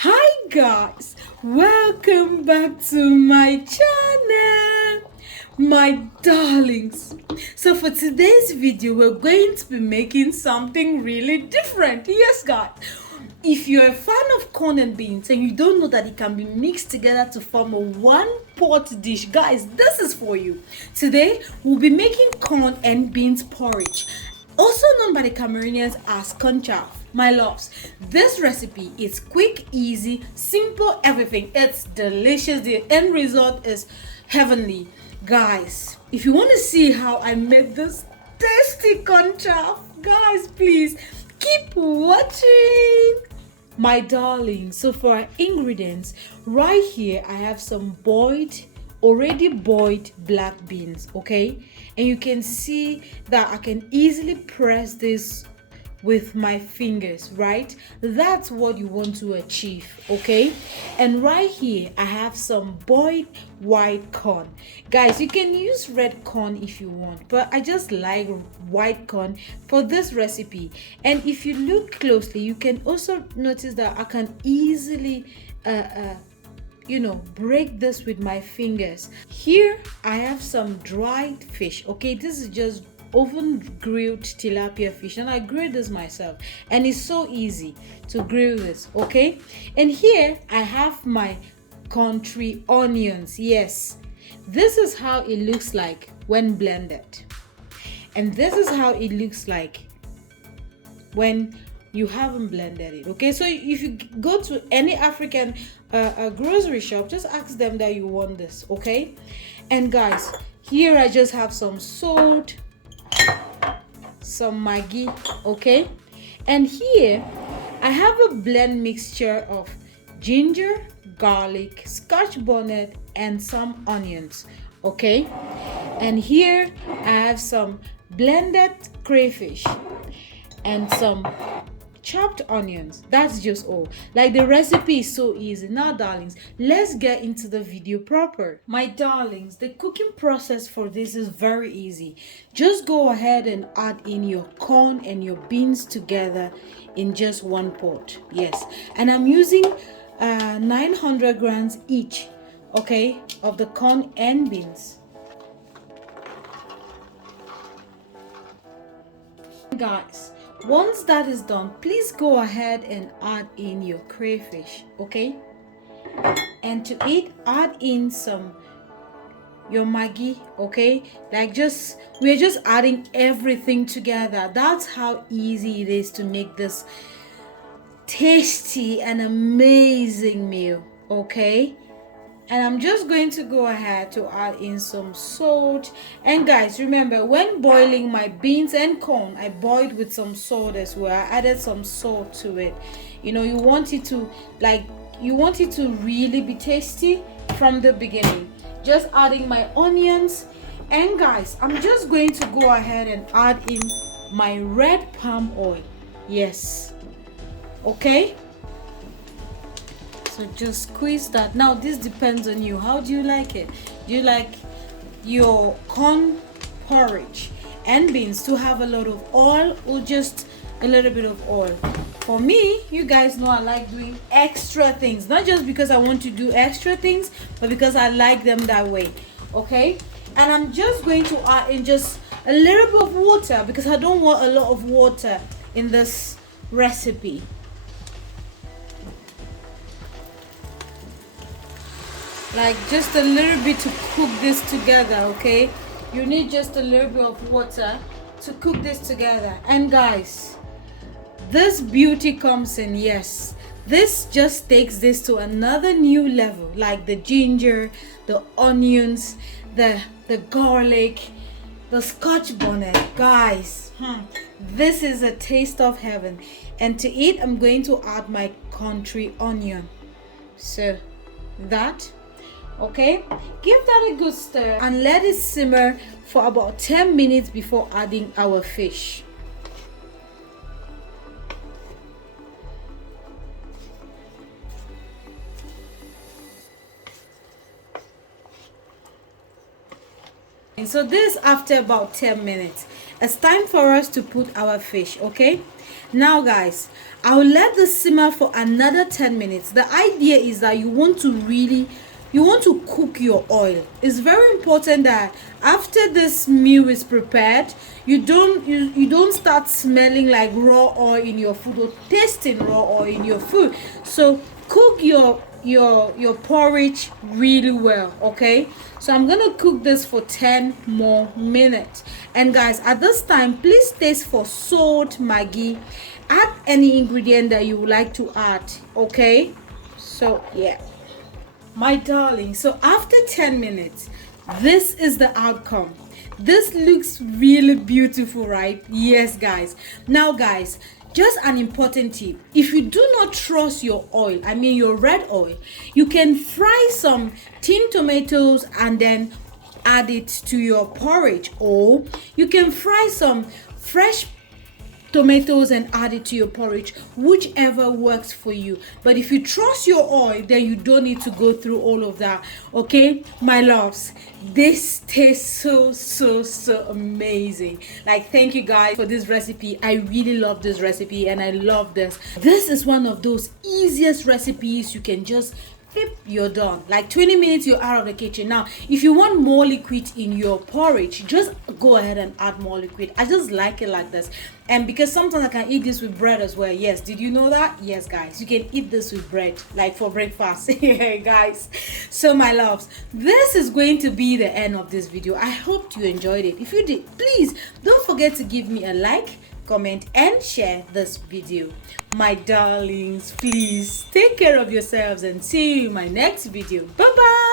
Hi guys, welcome back to my channel, my darlings. So for today's video, we're going to be making something really different. Yes guys, if you're a fan of corn and beans and you don't know that it can be mixed together to form a one pot dish, guys, this is for you. Today we'll be making corn and beans porridge, also known by the Cameroonians as Cornchaff. My loves, this recipe is quick, easy, simple, everything. It's delicious. The end result is heavenly. Guys, if you want to see how I made this tasty Cornchaff, guys, please keep watching. My darling, so for our ingredients, right here I have some already boiled black beans, okay? And you can see that I can easily press this with my fingers, right? That's what you want to achieve, okay? And right here I have some boiled white corn. Guys, you can use red corn if you want, but I just like white corn for this recipe. And if you look closely, you can also notice that I can easily break this with my fingers. Here I have some dried fish, okay? This is just oven grilled tilapia fish, and I grill this myself, and it's so easy to grill this, okay? And here I have my country onions. Yes, this is how it looks like when blended, and this is how it looks like when you haven't blended it, okay? So if you go to any African grocery shop, just ask them that you want this, okay? And guys, here I just have some salt, some Maggi, okay? And here I have a blend mixture of ginger, garlic, scotch bonnet, and some onions, okay? And here I have some blended crayfish and some chopped onions. That's just all. Like, the recipe is so easy. Now darlings, let's get into the video proper. My darlings, the cooking process for this is very easy. Just go ahead and add in your corn and your beans together in just one pot. Yes, and I'm using 900 grams each, okay, of the corn and beans. Guys, once that is done, please go ahead and add in your crayfish, okay? And to it, add in your Maggi, okay? We're just adding everything together. That's how easy it is to make this tasty and amazing meal, okay? And I'm just going to go ahead to add in some salt. And guys, remember, when boiling my beans and corn, I boiled with some salt as well. I added some salt to it. You know, you want it to really be tasty from the beginning. Just adding my onions. And guys, I'm just going to go ahead and add in my red palm oil. Yes, okay? So just squeeze that. Now this depends on you. How do you like it? Do you like your corn porridge and beans to have a lot of oil, or just a little bit of oil? For me, you guys know I like doing extra things, not just because I want to do extra things, but because I like them that way, okay? And I'm just going to add in just a little bit of water, because I don't want a lot of water in this recipe. Like, just a little bit to cook this together, okay? You need just a little bit of water to cook this together. And guys, this beauty comes in. Yes, this just takes this to another new level. Like the ginger, the onions, the garlic, the scotch bonnet. Guys, this is a taste of heaven. And to it, I'm going to add my country onion. So that, okay, give that a good stir and let it simmer for about 10 minutes before adding our fish. And so this, after about 10 minutes, it's time for us to put our fish, okay? Now guys, I'll let this simmer for another 10 minutes. The idea is that you want to cook your oil. It's very important that after this meal is prepared, you don't start smelling like raw oil in your food or tasting raw oil in your food. So cook your porridge really well. Okay, so I'm gonna cook this for 10 more minutes. And guys, at this time, please taste for salt, maggi, add any ingredient that you would like to add. Okay, so yeah, my darling, so after 10 minutes, this is the outcome. This looks really beautiful, right? Yes guys. Now guys, just an important tip: if you do not trust your oil, I mean your red oil, you can fry some tin tomatoes and then add it to your porridge, or you can fry some fresh tomatoes and add it to your porridge, whichever works for you. But if you trust your oil, then you don't need to go through all of that. Okay, my loves, this tastes so amazing. Like, thank you guys for this recipe. I really love this recipe and I love this. This is one of those easiest recipes. You can just you're done. Like 20 minutes, you're out of the kitchen. Now if you want more liquid in your porridge, just go ahead and add more liquid. I just like it like this. And because sometimes I can eat this with bread as well. Yes, did you know that? Yes guys, you can eat this with bread, like for breakfast. Yeah guys, so my loves, this is going to be the end of this video. I hope you enjoyed it. If you did, please don't forget to give me a like, comment and share this video. My darlings, please take care of yourselves and see you in my next video. Bye bye.